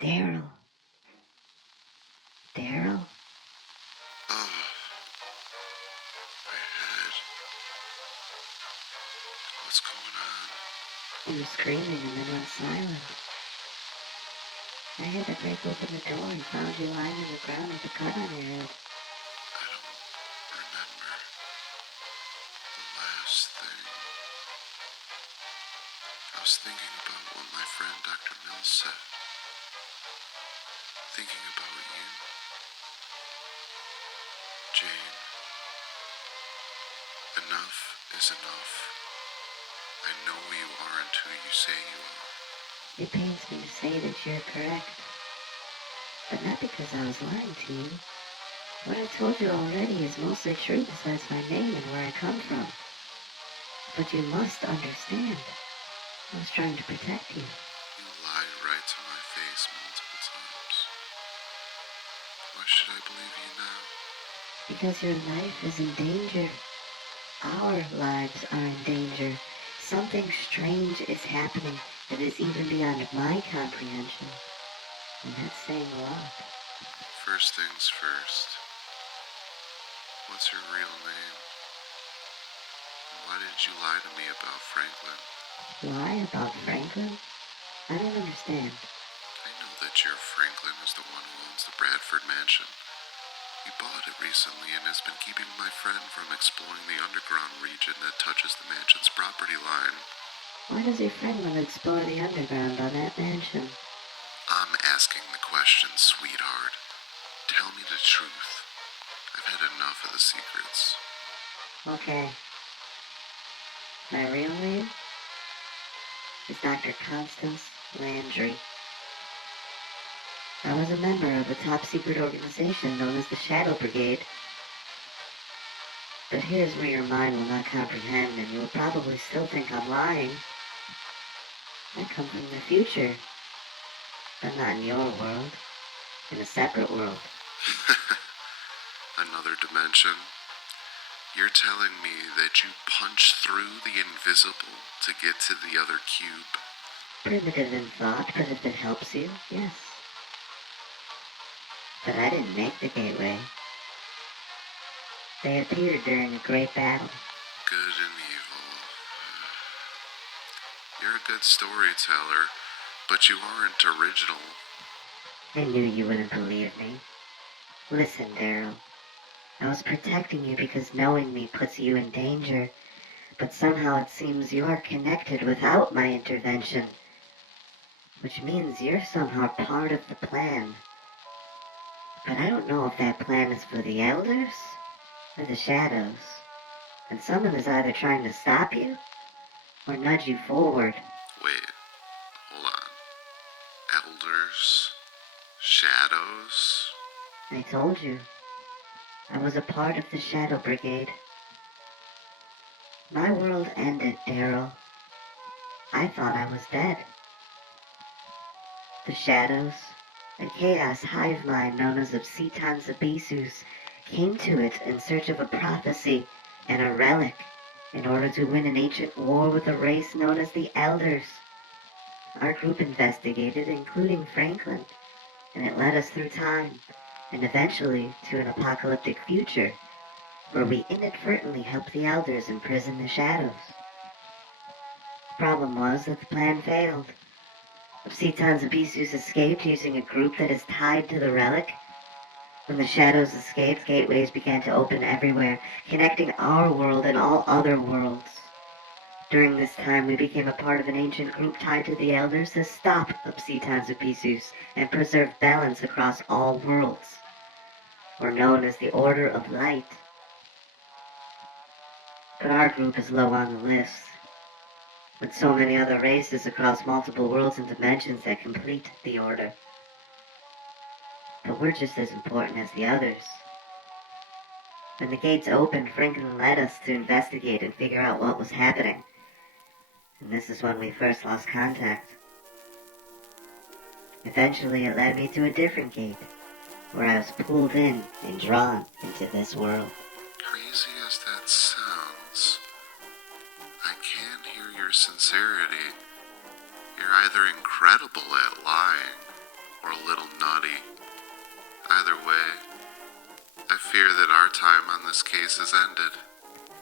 Darryl. Darryl? Oh, my head. What's going on? You were screaming and then went silent. I had to break open the door and found you lying on the ground with a cut on your head. I don't remember the last thing. I was thinking about what my friend Dr. Mills said. Thinking about you. Jane, enough is enough. I know you aren't who you say you are. It pains me to say that you're correct. But not because I was lying to you. What I told you already is mostly true besides my name and where I come from. But you must understand. I was trying to protect you. You lied right to my face multiple times. Why should I believe you now? Because your life is in danger. Our lives are in danger. Something strange is happening that is even beyond my comprehension. And that's saying a lot. First things first. What's your real name? And why did you lie to me about Franklin? Lie about Franklin? I don't understand. I know that your Franklin is the one who owns the Bradford mansion. He bought it recently and has been keeping my friend from exploring the underground region that touches the mansion's property line. Why does your friend want to explore the underground on that mansion? I'm asking the question, sweetheart. Tell me the truth. I've had enough of the secrets. Okay. My real name is Dr. Constance Landry. I was a member of a top-secret organization known as the Shadow Brigade. But here's where your mind will not comprehend, and you will probably still think I'm lying. I come from the future, but not in your world. In a separate world. Another dimension. You're telling me that you punched through the invisible to get to the other cube? Primitive in thought, but if it helps you, yes. But I didn't make the gateway. They appeared during a great battle. Good and evil. You're a good storyteller, but you aren't original. I knew you wouldn't believe me. Listen, Darryl. I was protecting you because knowing me puts you in danger, but somehow it seems you are connected without my intervention, which means you're somehow part of the plan. But I don't know if that plan is for the Elders or the Shadows, and someone is either trying to stop you or nudge you forward. Wait, hold on. Elders? Shadows? I told you, I was a part of the Shadow Brigade. My world ended, Darryl. I thought I was dead. The Shadows, a chaos hive mind known as Obsitanzabisus, came to it in search of a prophecy and a relic in order to win an ancient war with a race known as the Elders. Our group investigated, including Franklin, and it led us through time, and eventually to an apocalyptic future, where we inadvertently helped the Elders imprison the Shadows. Problem was that the plan failed. Obsitanzabisus escaped using a group that is tied to the relic. When the Shadows escaped, gateways began to open everywhere, connecting our world and all other worlds. During this time, we became a part of an ancient group tied to the Elders to stop Obsitanzabisus and preserve balance across all worlds. We're known as the Order of Light. But our group is low on the list, with so many other races across multiple worlds and dimensions that complete the Order. But we're just as important as the others. When the gates opened, Franklin led us to investigate and figure out what was happening. And this is when we first lost contact. Eventually it led me to a different gate, where I was pulled in and drawn into this world. Crazy as that sounds, I can hear your sincerity. You're either incredible at lying, or a little nutty. Either way, I fear that our time on this case has ended.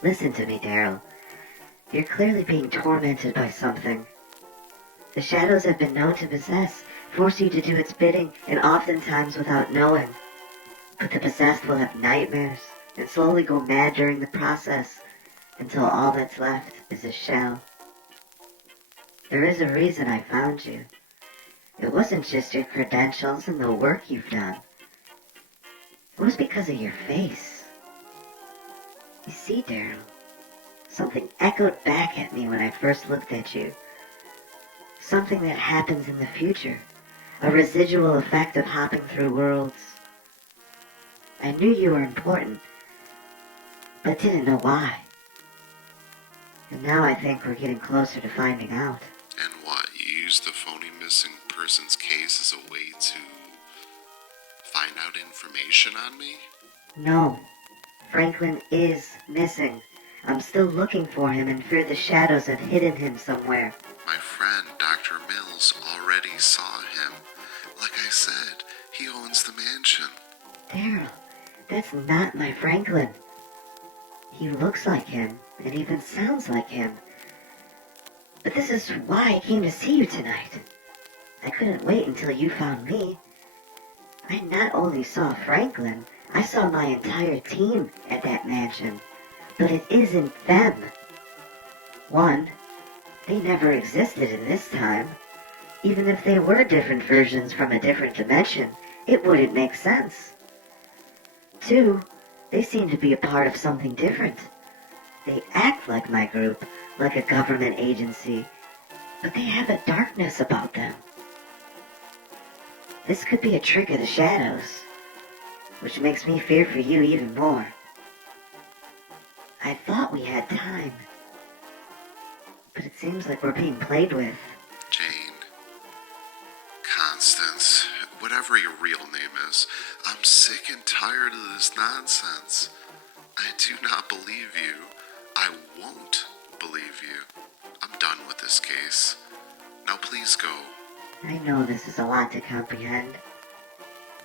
Listen to me, Darryl. You're clearly being tormented by something. The shadows have been known to possess, force you to do its bidding, and oftentimes without knowing. But the possessed will have nightmares, and slowly go mad during the process, until all that's left is a shell. There is a reason I found you. It wasn't just your credentials and the work you've done. It was because of your face. You see, Darryl, something echoed back at me when I first looked at you. Something that happens in the future. A residual effect of hopping through worlds. I knew you were important, but didn't know why. And now I think we're getting closer to finding out. And what, you used the phony missing person's case as a way to find out information on me? No, Franklin is missing. I'm still looking for him and fear the shadows have hidden him somewhere. My friend, Dr. Mills, already saw him. Like I said, he owns the mansion. Darryl, that's not my Franklin. He looks like him, and even sounds like him. But this is why I came to see you tonight. I couldn't wait until you found me. I not only saw Franklin, I saw my entire team at that mansion. But it isn't them. One, they never existed in this time. Even if they were different versions from a different dimension, it wouldn't make sense. Two, they seem to be a part of something different. They act like my group, like a government agency, but they have a darkness about them. This could be a trick of the shadows, which makes me fear for you even more. I thought we had time, but it seems like we're being played with. Jane, Constance, whatever your real name is, I'm sick and tired of this nonsense. I do not believe you. I won't believe you. I'm done with this case. Now please go. I know this is a lot to comprehend,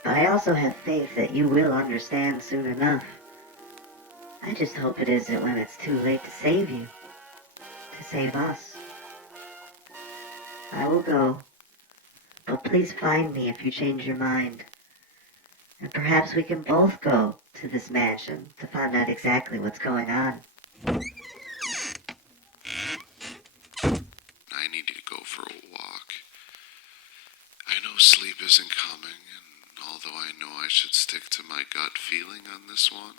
but I also have faith that you will understand soon enough. I just hope it isn't when it's too late to save you, to save us. I will go, but please find me if you change your mind. And perhaps we can both go to this mansion to find out exactly what's going on. I need to go for a walk. I know sleep isn't coming, and although I know I should stick to my gut feeling on this one,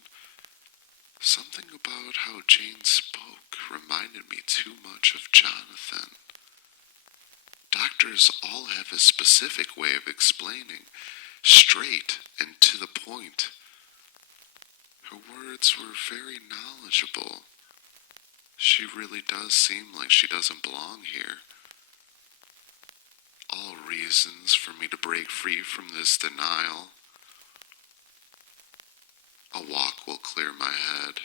something about how Jane spoke reminded me too much of Jonathan. Doctors all have a specific way of explaining, straight and to the point. Her words were very knowledgeable. She really does seem like she doesn't belong here. All reasons for me to break free from this denial. A walk will clear my head.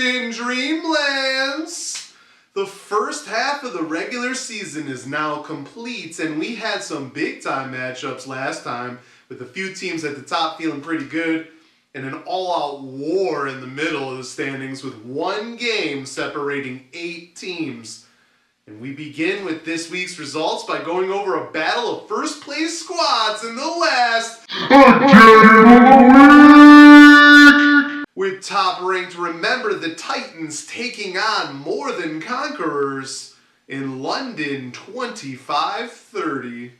Boston Dreamlands! The first half of the regular season is now complete, and we had some big-time matchups last time, with a few teams at the top feeling pretty good, and an all-out war in the middle of the standings with one game separating 8 teams. And we begin with this week's results by going over a battle of first-place squads in the last with top-ranked Remember the Titans taking on More Than Conquerors in London 25-30.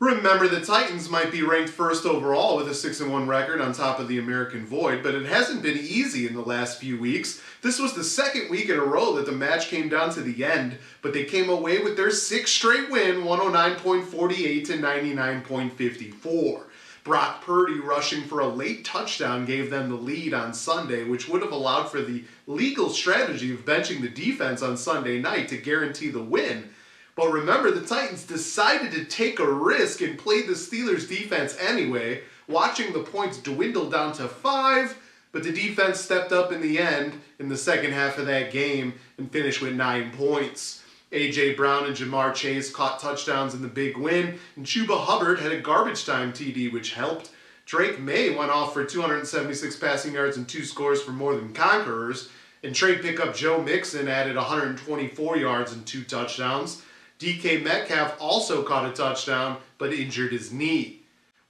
Remember the Titans might be ranked first overall with a 6-1 record on top of the American Void, but it hasn't been easy in the last few weeks. This was the second week in a row that the match came down to the end, but they came away with their 6th straight win, 109.48 to 99.54. Brock Purdy rushing for a late touchdown gave them the lead on Sunday, which would have allowed for the legal strategy of benching the defense on Sunday night to guarantee the win. But remember, the Titans decided to take a risk and played the Steelers' defense anyway, watching the points dwindle down to 5, but the defense stepped up in the end in the second half of that game and finished with 9 points. A.J. Brown and Jamar Chase caught touchdowns in the big win, and Chuba Hubbard had a garbage time TD, which helped. Drake May went off for 276 passing yards and 2 scores for More Than Conquerors, and trade pickup Joe Mixon added 124 yards and 2 touchdowns. DK Metcalf also caught a touchdown, but injured his knee.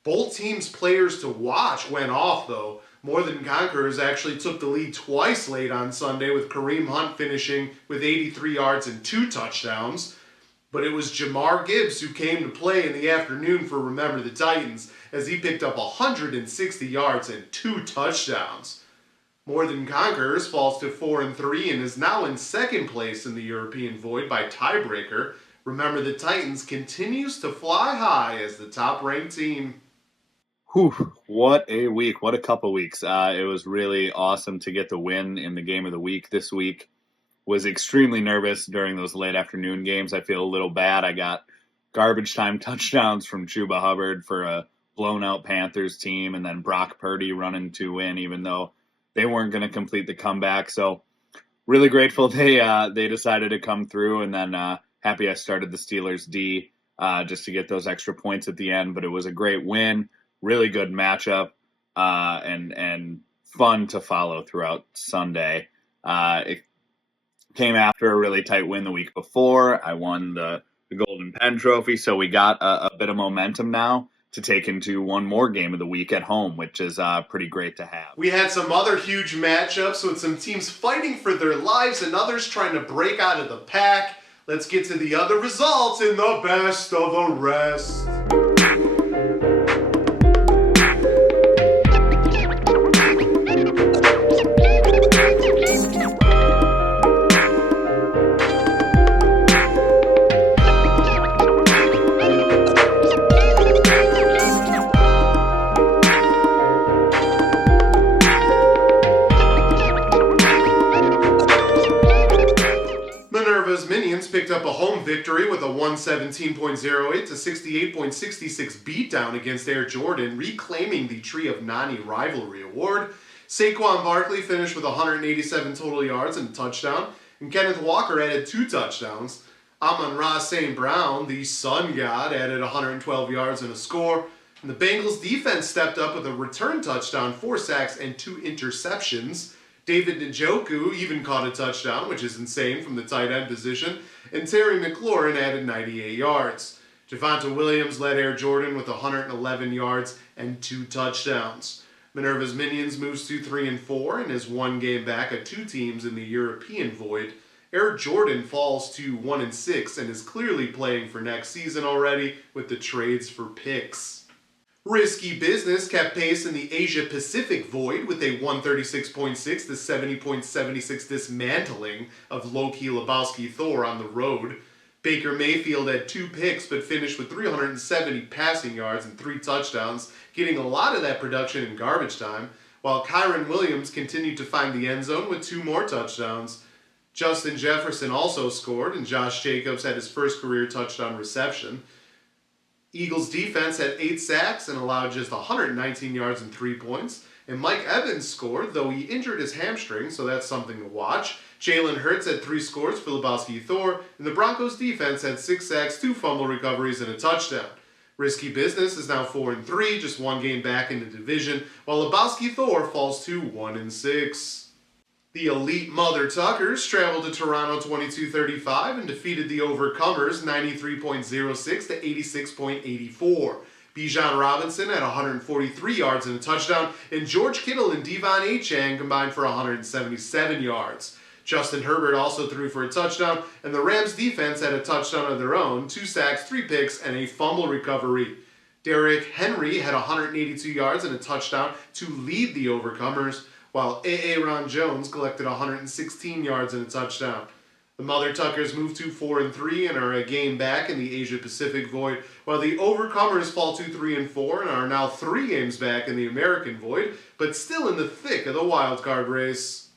Both teams' players to watch went off, though. More Than Conquerors actually took the lead twice late on Sunday, with Kareem Hunt finishing with 83 yards and 2 touchdowns. But it was Jamar Gibbs who came to play in the afternoon for Remember the Titans, as he picked up 160 yards and 2 touchdowns. More Than Conquerors falls to 4-3 and is now in second place in the European Void by tiebreaker. Remember the Titans continues to fly high as the top-ranked team. Whew, what a week. What a couple weeks. It was really awesome to get the win in the game of the week this week. Was extremely nervous during those late afternoon games. I feel a little bad. I got garbage time touchdowns from Chuba Hubbard for a blown-out Panthers team, and then Brock Purdy running to win, even though they weren't going to complete the comeback. So really grateful they decided to come through, and then happy I started the Steelers D just to get those extra points at the end. But it was a great win, really good matchup, and fun to follow throughout Sunday. It came after a really tight win the week before. I won the Golden Pen Trophy, so we got a bit of momentum now to take into one more game of the week at home, which is pretty great to have. We had some other huge matchups with some teams fighting for their lives and others trying to break out of the pack. Let's get to the other results in the best of the rest. Picked up a home victory with a 117.08 to 68.66 beatdown against Air Jordan, reclaiming the Tree of Nani rivalry award. Saquon Barkley finished with 187 total yards and a touchdown, and Kenneth Walker added 2 touchdowns. Amon-Ra St. Brown, the Sun God, added 112 yards and a score, and the Bengals defense stepped up with a return touchdown, 4 sacks, and 2 interceptions. David Njoku even caught a touchdown, which is insane from the tight end position, and Terry McLaurin added 98 yards. Javonte Williams led Air Jordan with 111 yards and 2 touchdowns. Minerva's Minions moves to 3-4 and is 1 game back of 2 teams in the European Void. Air Jordan falls to 1-6 and is clearly playing for next season already with the trades for picks. Risky Business kept pace in the Asia-Pacific void with a 136.6 to 70.76 dismantling of Loki Lebowski Thor on the road. Baker Mayfield had 2 picks but finished with 370 passing yards and 3 touchdowns, getting a lot of that production in garbage time, while Kyron Williams continued to find the end zone with 2 more touchdowns. Justin Jefferson also scored, and Josh Jacobs had his first career touchdown reception. Eagles defense had 8 sacks and allowed just 119 yards and 3 points. And Mike Evans scored, though he injured his hamstring, so that's something to watch. Jalen Hurts had 3 scores for Lebowski Thor, and the Broncos defense had 6 sacks, 2 fumble recoveries, and a touchdown. Risky Business is now 4-3, just 1 game back in the division, while Lebowski Thor falls to 1-6. The Elite Mother Tuckers traveled to Toronto 22-35 and defeated the Overcomers 93.06 to 86.84. Bijan Robinson had 143 yards and a touchdown, and George Kittle and Devon Achane combined for 177 yards. Justin Herbert also threw for a touchdown, and the Rams defense had a touchdown of their own, 2 sacks, 3 picks, and a fumble recovery. Derrick Henry had 182 yards and a touchdown to lead the Overcomers, while Aaron Jones collected 116 yards and a touchdown. The Mother Tuckers moved to 4-3 and are a game back in the Asia-Pacific void, while the Overcomers fall to 3-4 and are now 3 games back in the American void, but still in the thick of the wildcard race.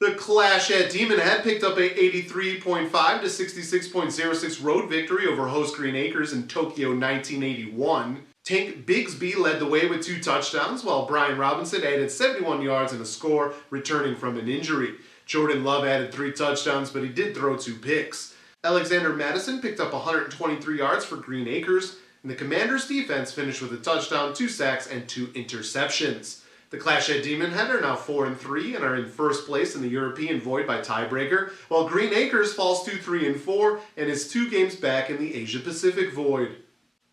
The Clash at Demon Head picked up a 83.5 to 66.06 road victory over host Green Acres in Tokyo 1981. Tank Bigsby led the way with 2 touchdowns, while Brian Robinson added 71 yards and a score, returning from an injury. Jordan Love added 3 touchdowns, but he did throw 2 picks. Alexander Madison picked up 123 yards for Green Acres, and the Commanders' defense finished with a touchdown, 2 sacks, and 2 interceptions. The Clash at Demon Head are now 4-3 and are in first place in the European void by tiebreaker, while Green Acres falls to 3-4 and is 2 games back in the Asia-Pacific void.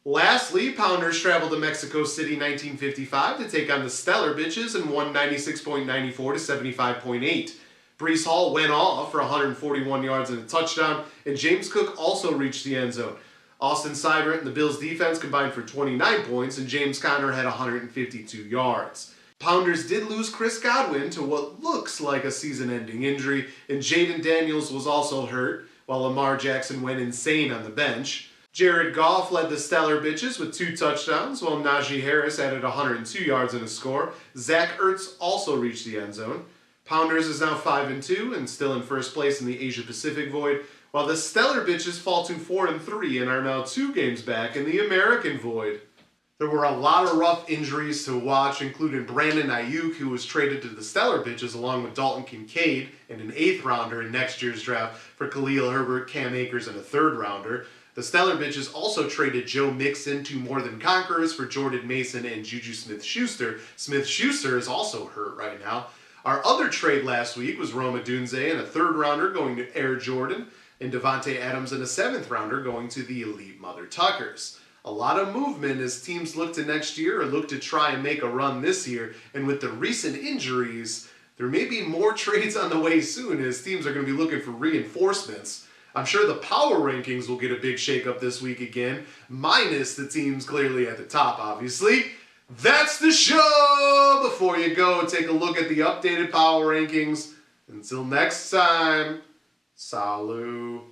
Lastly, Pounders traveled to Mexico City 1955 to take on the Stellar Bitches and won 96.94 to 75.8. Breece Hall went off for 141 yards and a touchdown, and James Cook also reached the end zone. Austin Seibert and the Bills defense combined for 29 points, and James Conner had 152 yards. Pounders did lose Chris Godwin to what looks like a season-ending injury, and Jaden Daniels was also hurt, while Lamar Jackson went insane on the bench. Jared Goff led the Stellar Bitches with 2 touchdowns, while Najee Harris added 102 yards and a score. Zach Ertz also reached the end zone. Pounders is now 5-2 and still in first place in the Asia-Pacific void, while the Stellar Bitches fall to 4-3 and are now 2 games back in the American void. There were a lot of rough injuries to watch, including Brandon Ayuk, who was traded to the Stellar Bitches along with Dalton Kincaid and an 8th rounder in next year's draft for Khalil Herbert, Cam Akers, and a 3rd rounder. The Stellar Bitches also traded Joe Mixon to More Than Conquerors for Jordan Mason and Juju Smith-Schuster. Smith-Schuster is also hurt right now. Our other trade last week was Rome Odunze and a 3rd rounder going to Air Jordan, and Devontae Adams and a 7th rounder going to the Elite Mother Tuckers. A lot of movement as teams look to next year or look to try and make a run this year, and with the recent injuries, there may be more trades on the way soon as teams are going to be looking for reinforcements. I'm sure the power rankings will get a big shakeup this week again, minus the teams clearly at the top, obviously. That's the show! Before you go, take a look at the updated power rankings. Until next time, salut.